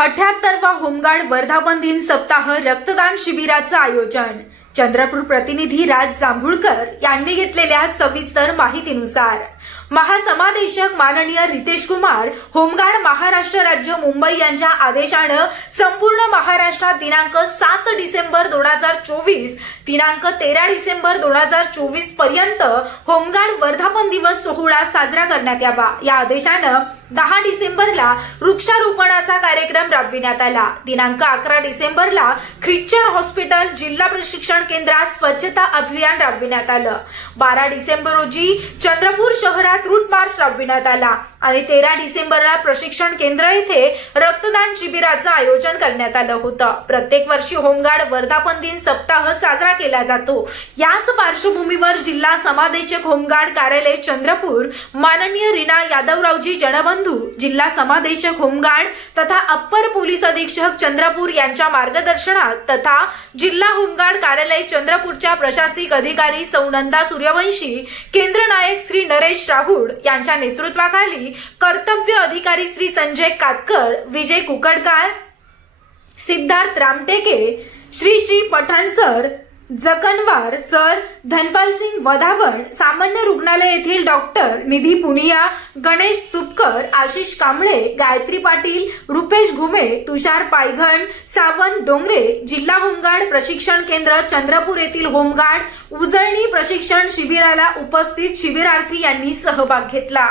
78वा home guard वर्धापन दिन सप्ताह रक्तदान शिबिराचं आयोजन। चंद्रपूर प्रतिनिधी राज जांभूळकर यांनी घेतलेल्या सविस्तर माहितीनुसार महासमादेशक माननीय रितेश कुमार होमगार्ड महाराष्ट्र राज्य मुंबई यांच्या आदेशाने संपूर्ण महाराष्ट्रात दिनांक 7 डिसेंबर 2024 दिनांक 13 डिसेंबर 2024 पर्यंत होमगार्ड वर्धापन दिवस सोहळा साजरा करण्यात यावा। या आदेशाने 10 डिसेंबरला वृक्षारोपणाचा कार्यक्रम राबविण्यात आला। दिनांक 11 डिसेंबरला ख्रिश्चन हॉस्पिटल जिल्हा प्रशिक्षण केंद्रात स्वच्छता अभियान राबविण्यात आलं। 12 डिसेंबर रोजी चंद्रपूर शहरात रूट मार्च राबविण्यात आला आणि 13 डिसेंबरला प्रशिक्षण केंद्र येथे रक्तदान शिबिराचं आयोजन करण्यात आलं होतं। प्रत्येक वर्षी होमगार्ड वर्धापन दिन सप्ताह साजरा केला जातो। याच पार्श्वभूमीवर जिल्हा समादेशक होमगार्ड कार्यालय चंद्रपूर माननीय रीना यादवरावजी जनबंधू जिल्हा समादेशक होमगार्ड तथा अप्पर पोलीस अधीक्षक चंद्रपूर यांच्या मार्गदर्शनात तथा जिल्हा होमगार्ड कार्यालय चंद्रपूरच्या प्रशासकीय अधिकारी सौ नंदा सूर्यवंशी, केंद्र नायक श्री नरेश राहुल यांच्या नेतृत्वाखाली कर्तव्य अधिकारी श्री संजय कातकर, विजय कुकडकार, सिद्धार्थ रामटेके, श्री पठाण सर, जकनवार सर, धनपाल सिंग वधावन, सामान्य रुग्णालय येथील डॉक्टर निधी पुनिया, गणेश तुपकर, आशिष कांबळे, गायत्री पाटील, रुपेश घुमे, तुषार पायघन, सावंत डोंगरे, जिल्हा होमगार्ड प्रशिक्षण केंद्र चंद्रपूर येथील होमगार्ड उजळणी प्रशिक्षण शिबिराला उपस्थित शिबिरार्थी यांनी सहभाग घेतला।